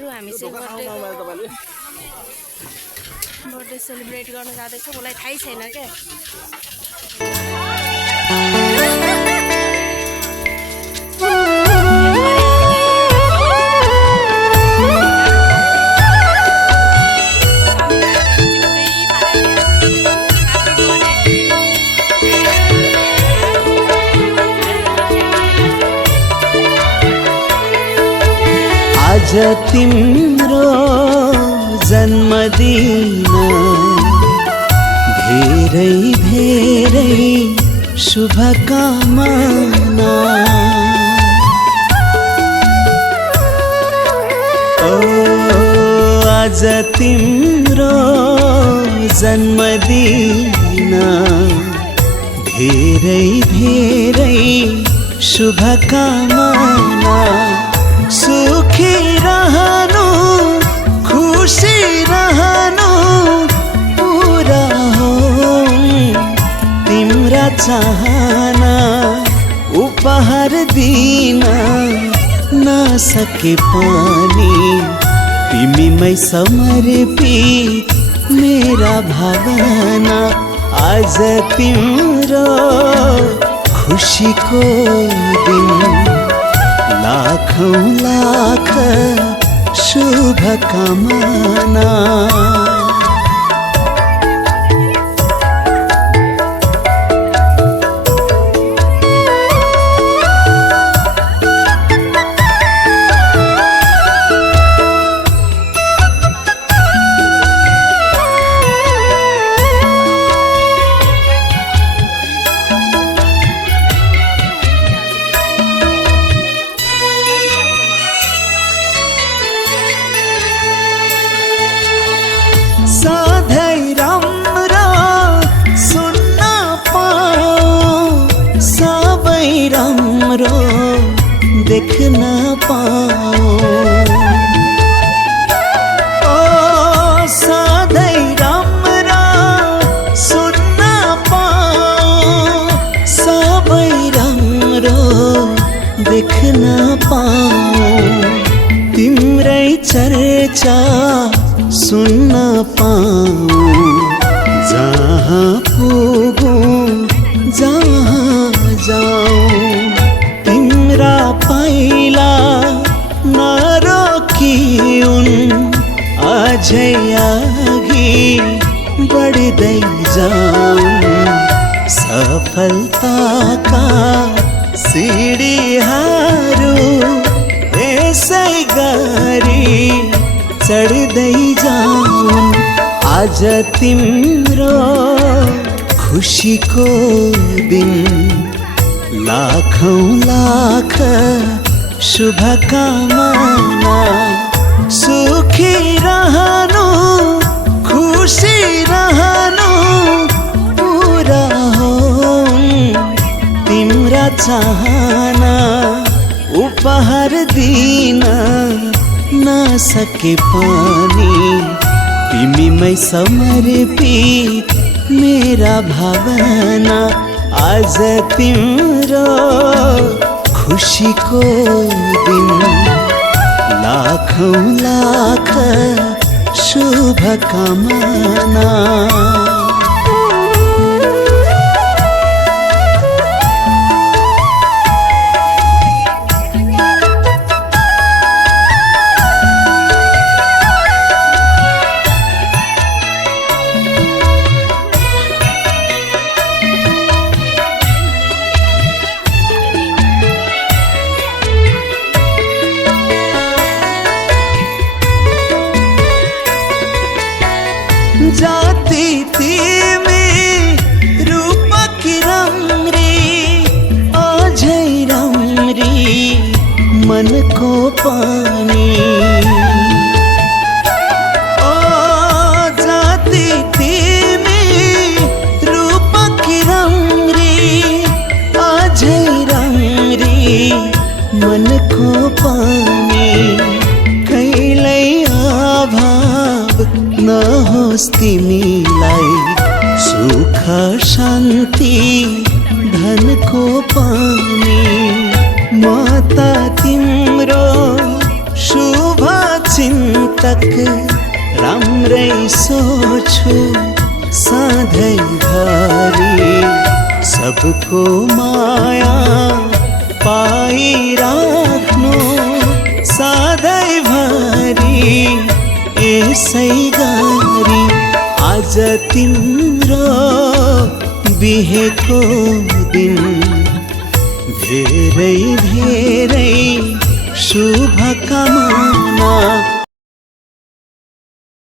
हामी चाहिँ birthday celebrate गर्न जाँदैछौँ। मलाई थाहै छैन क्या। आज तिम्रो जन्मदिन धेरै धेरै शुभकामना। ओ आज तिम्रो जन्मदिन धेरै धेरै शुभकामना। सुखी रहनु खुशी रहनु पूरा हो तिम्रा चाहना। उपहार दिन नसके पनि तिमीमै समर्पित मेरा भावना। आज तिम्रो खुशीको दिन लाखौं लाख शुभकामना। सधैँ राम्रो सुन्न पाऊँ, सबै राम्रो देख्न पाऊँ। ओ सधैँ राम्रो सुन्न पाऊँ, सबै राम्रो देख्न पाऊँ। तिम्रै चर्चा सुन्न पाऊँ, जहाँ पुगूँ जहाँ जाऊँ। तिम्रा पाइला नरोकिउन्, अझै अघि बढ्दै जाऊँ। सफलताका सिडीहरू यसै गरी चढ्दै जाऊँ। आज तिम्रो खुशीको दिन लाखौं लाख शुभकामना। सुखी रहनु खुशी रहनु पूरा हो तिम्रा चाहना। उपहार दिन नसके पनि तिमीमै समर्पित मेरा भावना। आज तिम्रो खुशीको दिन लाखौं लाख शुभकामना। जाति तिमी रूपकी राम्री, अझै राम्री मनको पानी। ओ जाति तिमी रूपकी राम्री, अझै राम्री मनको पानी। कहिल्यै अभाव नहोस् तिमीलाई, सुख शान्ति धनको पानी। म त तिम्रो शुभ चिन्तक राम्रै सोच्छु सधैँभरि सबको माया पाइराख्नु सधैँभरि यसै गरी आज तिम्रो बिहेको दिन धेरै धेरै शुभकामना